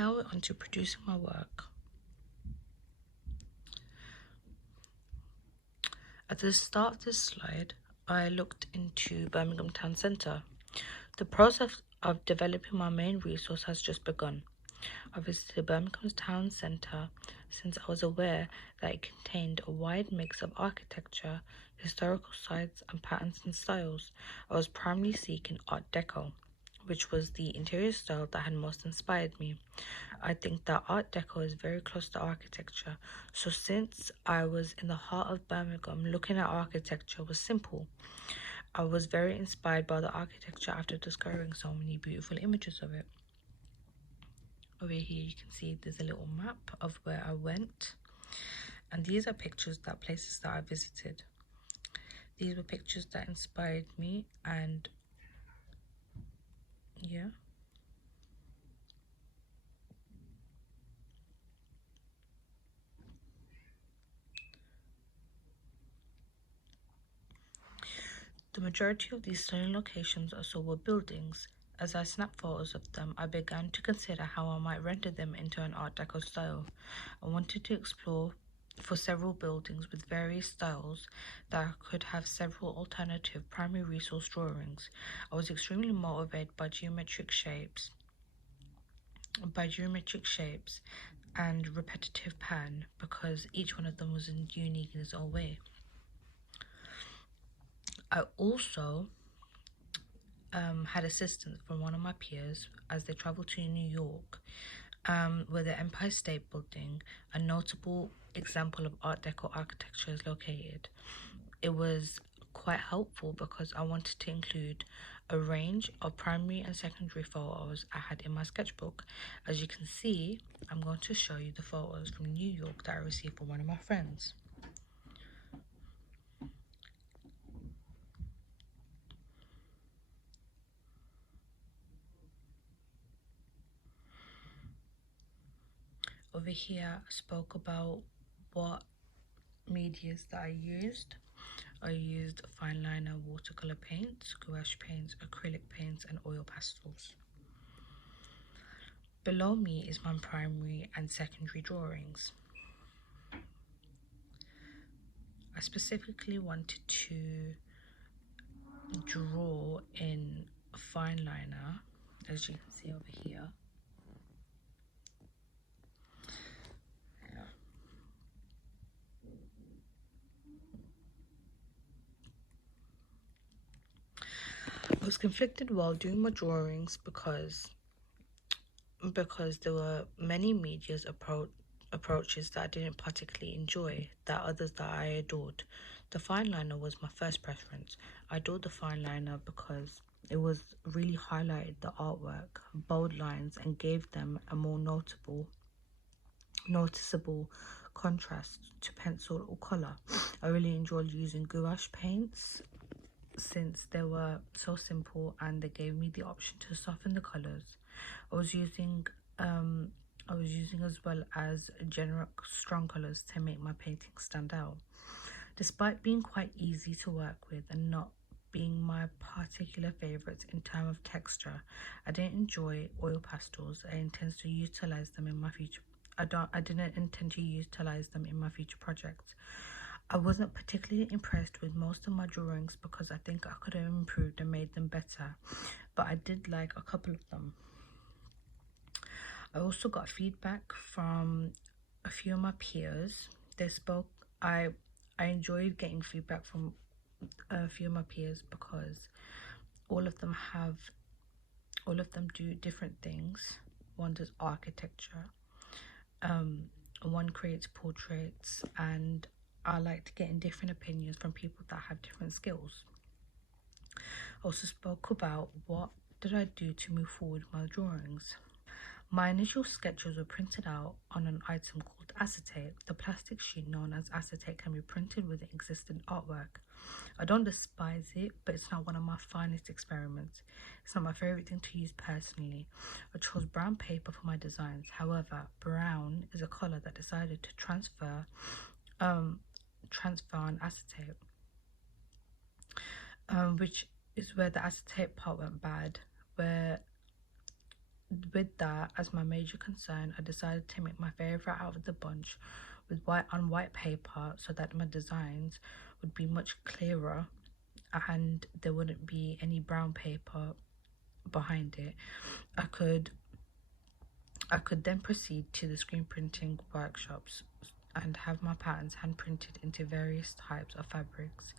Now we're on to producing my work. At the start of this slide, I looked into Birmingham Town Centre. The process of developing my main resource has just begun. I visited Birmingham's town centre since I was aware that it contained a wide mix of architecture, historical sites, and patterns and styles. I was primarily seeking Art Deco, which was the interior style that had most inspired me. I think that Art Deco is very close to architecture, so since I was in the heart of Birmingham, looking at architecture was simple. I was very inspired by the architecture after discovering so many beautiful images of it. Over here you can see there's a little map of where I went, and these are pictures that places that I visited. These were pictures that inspired me, and yeah. The majority of these stunning locations also were buildings. As I snapped photos of them, I began to consider how I might render them into an Art Deco style. I wanted to explore for several buildings with various styles that could have several alternative primary resource drawings. I was extremely motivated by geometric shapes and repetitive pattern because each one of them was unique in its own way. I also had assistance from one of my peers as they traveled to New York, where the Empire State Building, a notable example of Art Deco architecture, is located. It was quite helpful because I wanted to include a range of primary and secondary photos I had in my sketchbook. As you can see, I'm going to show you the photos from New York that I received from one of my friends. Over here, I spoke about what medias that I used. I used fine liner, watercolor paints, gouache paints, acrylic paints, and oil pastels. Below me is my primary and secondary drawings. I specifically wanted to draw in fine liner, as you can see over here. I was conflicted while doing my drawings because there were many media's approaches that I didn't particularly enjoy, that others that I adored. The fine liner was my first preference. I adored the fine liner because it was really highlighted the artwork, bold lines, and gave them a more noticeable contrast to pencil or colour. I really enjoyed using gouache paints since they were so simple and they gave me the option to soften the colours. I was using as well as generic strong colours to make my painting stand out. Despite being quite easy to work with and not being my particular favourites in terms of texture, I didn't enjoy oil pastels. I intend to utilise them in my future. I didn't intend to utilise them in my future projects. I wasn't particularly impressed with most of my drawings because I think I could have improved and made them better, but I did like a couple of them. I also got feedback from a few of my peers. I enjoyed getting feedback from a few of my peers because all of them do different things. One does architecture, one creates portraits, and I like getting different opinions from people that have different skills. I also spoke about what did I do to move forward with my drawings. My initial sketches were printed out on an item called acetate. The plastic sheet known as acetate can be printed with existing artwork. I don't despise it, but it's not one of my finest experiments. It's not my favorite thing to use personally. I chose brown paper for my designs. However, brown is a color that decided to transfer on acetate, which is where the acetate part went bad, where with that as my major concern, I decided to make my favorite out of the bunch with white paper so that my designs would be much clearer and there wouldn't be any brown paper behind it. I could then proceed to the screen printing workshops and have my patterns hand printed into various types of fabrics,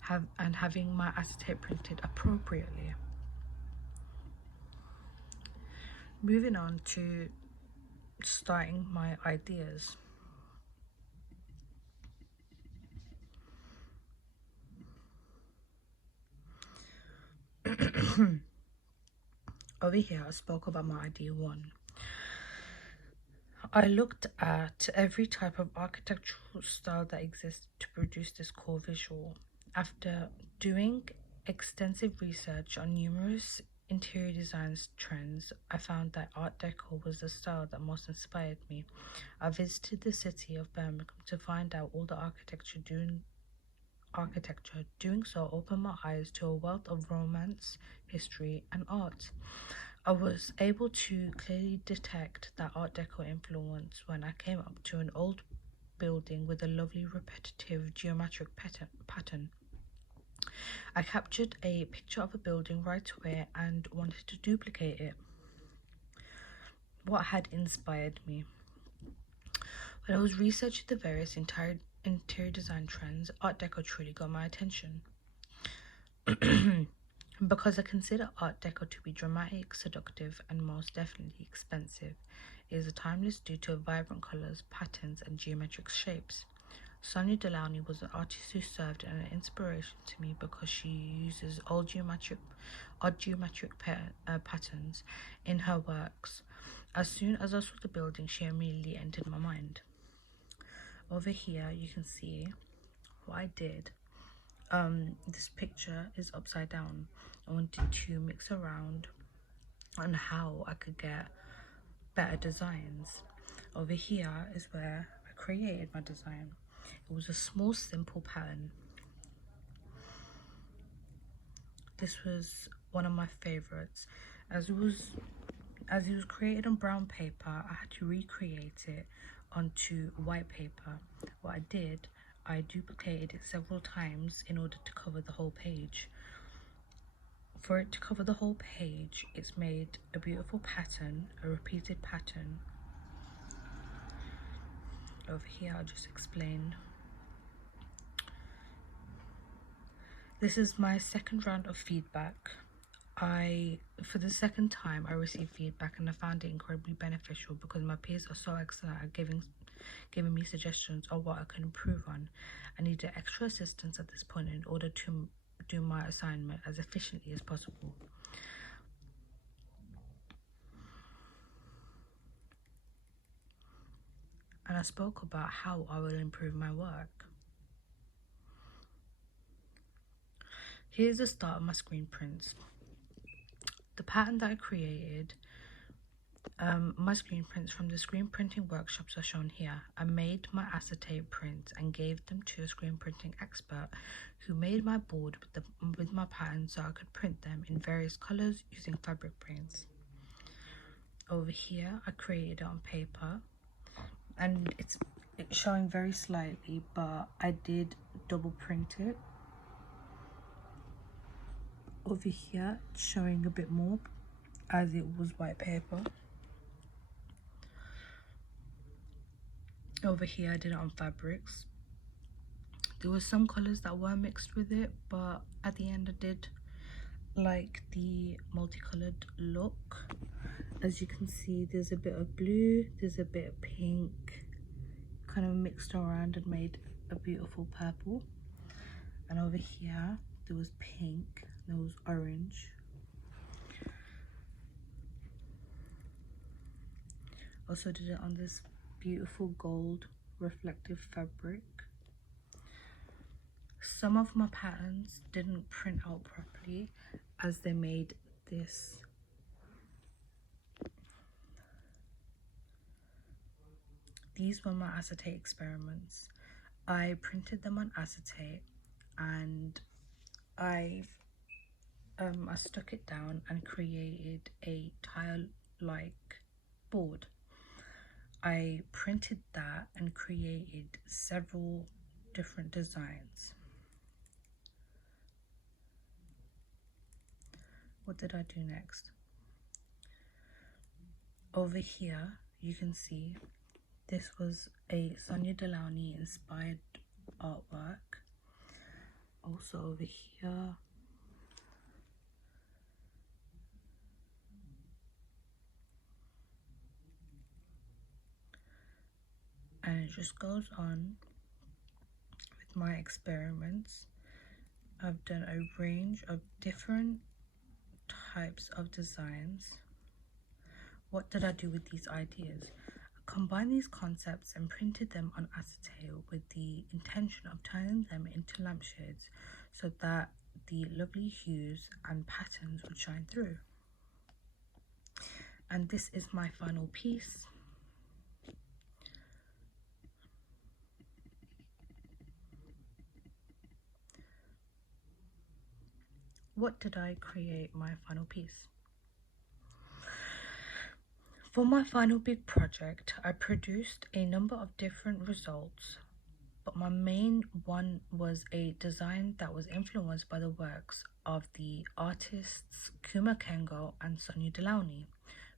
having my acetate printed appropriately. Moving on to starting my ideas. Over here, I spoke about my idea one. I looked at every type of architectural style that exists to produce this core visual. After doing extensive research on numerous interior design trends, I found that Art Deco was the style that most inspired me. I visited the city of Birmingham to find out all the architecture. Doing so opened my eyes to a wealth of romance, history, and art. I was able to clearly detect that Art Deco influence when I came up to an old building with a lovely repetitive geometric pattern. I captured a picture of a building right away and wanted to duplicate it. What had inspired me? When I was researching the various interior design trends, Art Deco truly got my attention. Because I consider Art Deco to be dramatic, seductive, and most definitely expensive, it is timeless due to vibrant colours, patterns, and geometric shapes. Sonia Delany was an artist who served as an inspiration to me because she uses odd geometric patterns in her works. As soon as I saw the building, she immediately entered my mind. Over here, you can see what I did. This picture is upside down. I wanted to mix around on how I could get better designs. Over here is where I created my design. It was a small, simple pattern. This was one of my favorites. As it was created on brown paper, I had to recreate it onto white paper. What I did, I duplicated it several times in order to cover the whole page. For it to cover the whole page, it's made a beautiful pattern, a repeated pattern. Over here, I'll just explain. This is my second round of feedback. For the second time, I received feedback and I found it incredibly beneficial because my peers are so excellent at giving me suggestions on what I can improve on. I needed extra assistance at this point in order to do my assignment as efficiently as possible. And I spoke about how I will improve my work. Here's the start of my screen prints. The pattern that I created, my screen prints from the screen printing workshops are shown here. I made my acetate prints and gave them to a screen printing expert who made my board with my patterns so I could print them in various colors using fabric prints. Over here, I created it on paper, and it's showing very slightly, but I did double print it. Over here, it's showing a bit more as it was white paper. Over here, I did it on fabrics. There were some colors that were mixed with it, but at the end I did like the multicolored look. As you can see, there's a bit of blue, there's a bit of pink, kind of mixed around and made a beautiful purple. And over here there was pink, there was orange. Also did it on this beautiful gold reflective fabric. Some of my patterns didn't print out properly as they made this. These were my acetate experiments. I printed them on acetate and I stuck it down and created a tile like board. I printed that and created several different designs. What did I do next? Over here you can see this was a Sonia Delaunay inspired artwork. Also over here, and it just goes on with my experiments. I've done a range of different types of designs. What did I do with these ideas? I combined these concepts and printed them on acetate with the intention of turning them into lampshades so that the lovely hues and patterns would shine through. And this is my final piece. What did I create my final piece? For my final big project, I produced a number of different results, but my main one was a design that was influenced by the works of the artists Kuma Kengo and Sonia Delaunay.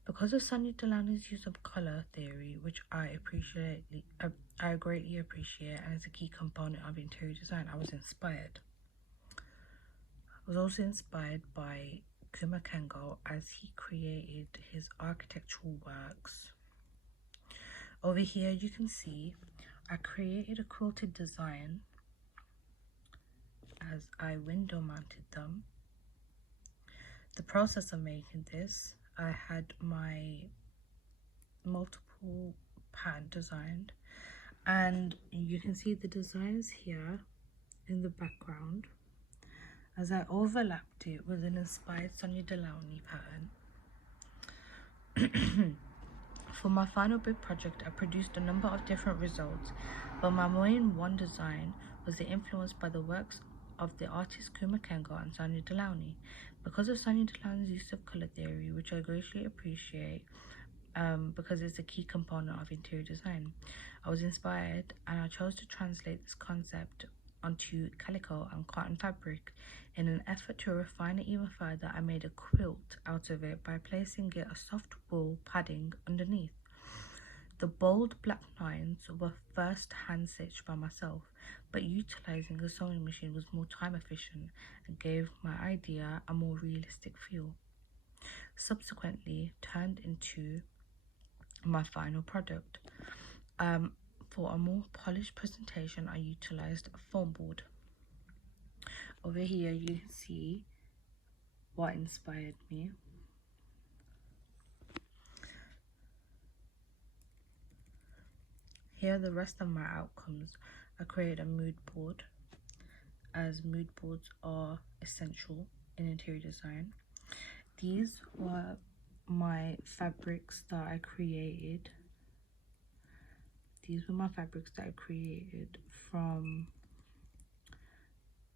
Because of Sonia Delaunay's use of color theory, which I greatly appreciate and is a key component of interior design, I was inspired. I was also inspired by Kuma Kengo as he created his architectural works. Over here you can see I created a quilted design as I window mounted them. The process of making this, I had my multiple pattern designed, and you can see the designs here in the background as I overlapped it with an inspired Sonia Delaunay pattern. For my final big project, I produced a number of different results, but my main one design was influenced by the works of the artists Kuma Kengo and Sonia Delaunay. Because of Sonia Delaunay's use of color theory, which I greatly appreciate, because it's a key component of interior design, I was inspired and I chose to translate this concept onto calico and cotton fabric. In an effort to refine it even further, I made a quilt out of it by placing a soft wool padding underneath. The bold black lines were first hand stitched by myself, but utilizing a sewing machine was more time efficient and gave my idea a more realistic feel. Subsequently turned into my final product. For a more polished presentation, I utilized a foam board. Over here you can see what inspired me. Here are the rest of my outcomes. I created a mood board, as mood boards are essential in interior design. These were my fabrics that I created. These were my fabrics that I created from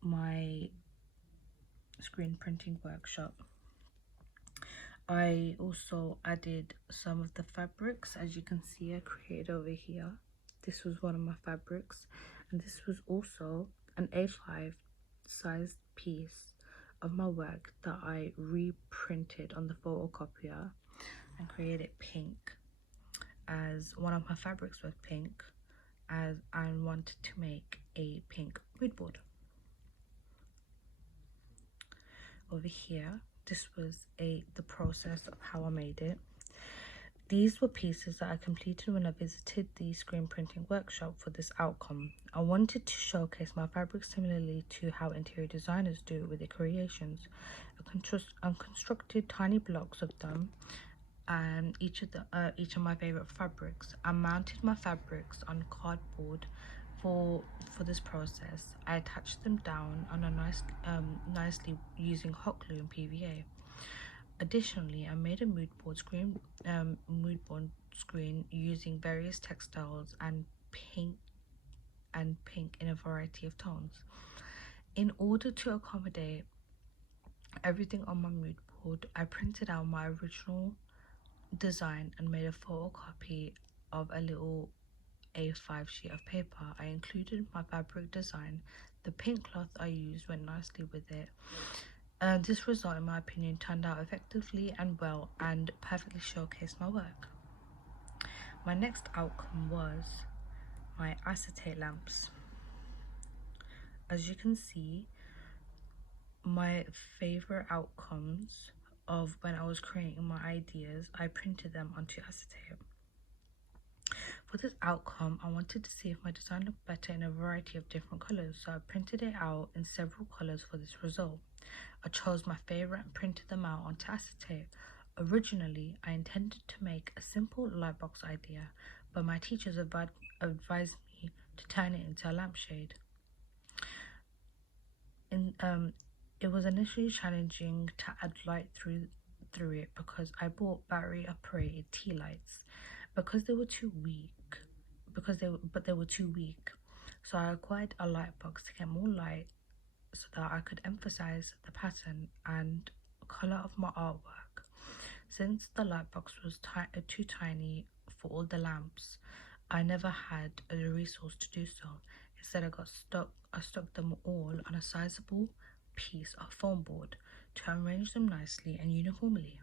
my screen printing workshop. I also added some of the fabrics, as you can see I created over here. This was one of my fabrics, and this was also an A5 sized piece of my work that I reprinted on the photocopier and created pink, as one of my fabrics was pink, as I wanted to make a pink mood board. Over here, this was the process of how I made it. These were pieces that I completed when I visited the screen printing workshop for this outcome. I wanted to showcase my fabrics similarly to how interior designers do with their creations. I constructed tiny blocks of them, and each of my favorite fabrics. I mounted my fabrics on cardboard for this process. I attached them down on a nicely using hot glue and PVA. Additionally, I made a mood board screen using various textiles and pink in a variety of tones. In order to accommodate everything on my mood board, I printed out my original design and made a photocopy of a little A5 sheet of paper. I included my fabric design. The pink cloth I used went nicely with it. This result, in my opinion, turned out effectively and well and perfectly showcased my work. My next outcome was my acetate lamps. As you can see, my favorite outcomes of when I was creating my ideas, I printed them onto acetate. For this outcome, I wanted to see if my design looked better in a variety of different colors, so I printed it out in several colors for this result. I chose my favorite and printed them out onto acetate. Originally, I intended to make a simple lightbox idea, but my teachers advised me to turn it into a lampshade. It was initially challenging to add light through it because I bought battery operated tea lights because they were too weak. They were too weak, so I acquired a light box to get more light so that I could emphasize the pattern and color of my artwork. Since the light box was too tiny for all the lamps, I never had the resource to do so. Instead, I stuck them all on a sizable piece of foam board to arrange them nicely and uniformly.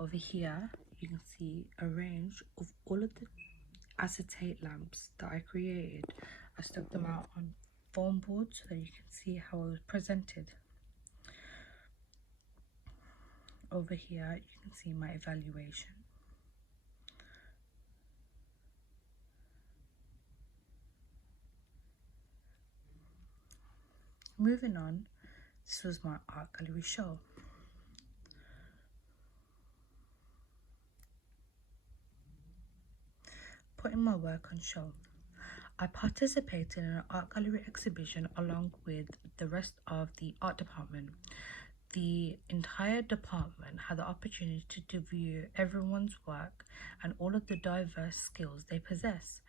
Over here, you can see a range of all of the acetate lamps that I created. I stuck them out on foam board so that you can see how it was presented. Over here, you can see my evaluation. Moving on, this was my art gallery show. Putting my work on show. I participated in an art gallery exhibition along with the rest of the art department. The entire department had the opportunity to view everyone's work and all of the diverse skills they possess.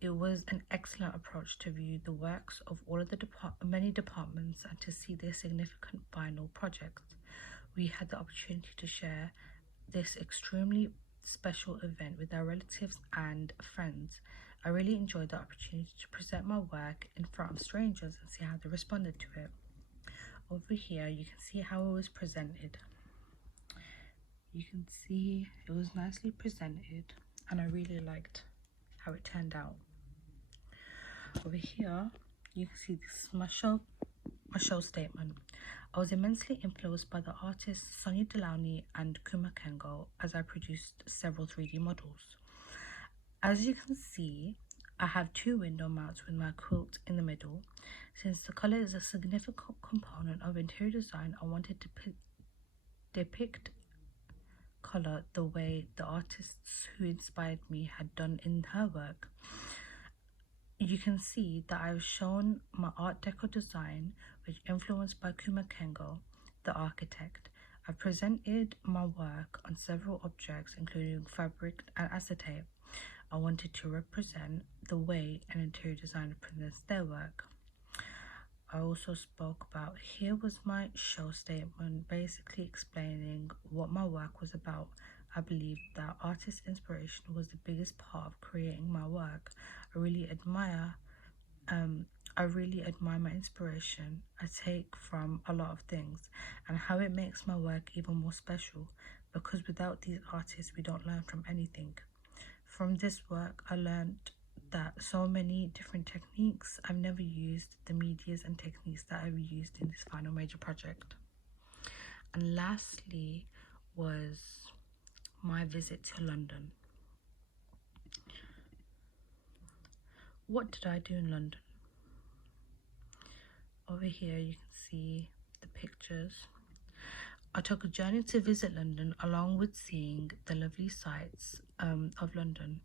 It was an excellent approach to view the works of all of the many departments and to see their significant final projects. We had the opportunity to share this extremely special event with our relatives and friends. I really enjoyed the opportunity to present my work in front of strangers and see how they responded to it. Over here, you can see how it was presented. You can see it was nicely presented and I really liked how it turned out. Over here, you can see this my show statement. I was immensely influenced by the artists Sonia Delany and Kuma Kengo as I produced several 3D models. As you can see, I have two window mounts with my quilt in the middle. Since the color is a significant component of interior design, I wanted to depict color the way the artists who inspired me had done in her work. You can see that I've shown my art deco design, which influenced by Kuma Kengo, the architect. I've presented my work on several objects, including fabric and acetate. I wanted to represent the way an interior designer presents their work. I also spoke about, here was my show statement, basically explaining what my work was about. I believe that artist inspiration was the biggest part of creating my work. I really admire my inspiration. I take from a lot of things and how it makes my work even more special, because without these artists we don't learn from anything. From this work I learned that so many different techniques I've never used, the medias and techniques that I've used in this final major project. And lastly was my visit to London. What did I do in London? Over here you can see the pictures. I took a journey to visit London along with seeing the lovely sights of London.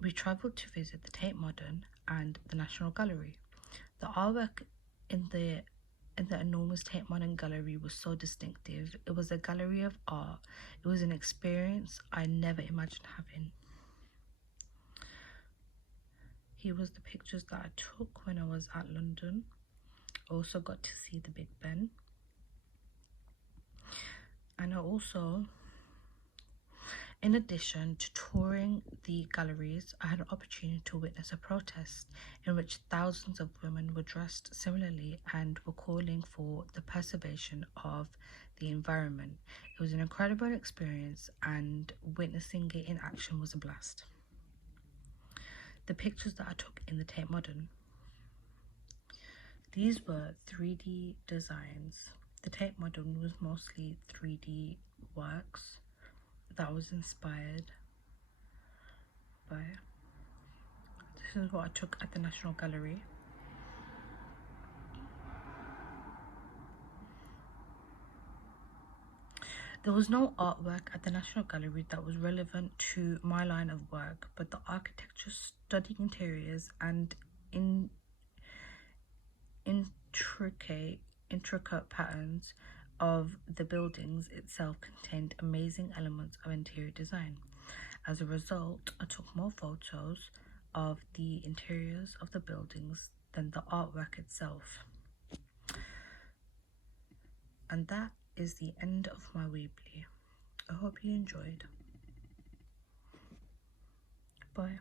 We travelled to visit the Tate Modern and the National Gallery. The artwork in the enormous Tate Modern Gallery was so distinctive. It was a gallery of art. It was an experience I never imagined having. Here was the pictures that I took when I was at London. I also got to see the Big Ben. And I also In addition to touring the galleries, I had an opportunity to witness a protest in which thousands of women were dressed similarly and were calling for the preservation of the environment. It was an incredible experience, and witnessing it in action was a blast. The pictures that I took in the Tate Modern. These were 3D designs. The Tate Modern was mostly 3D works that was inspired by. This is what I took at the National Gallery. There was no artwork at the National Gallery that was relevant to my line of work, but the architecture, studying interiors, and intricate patterns of the buildings itself contained amazing elements of interior design. As a result, I took more photos of the interiors of the buildings than the artwork itself. And that is the end of my Weebly. I hope you enjoyed. Bye.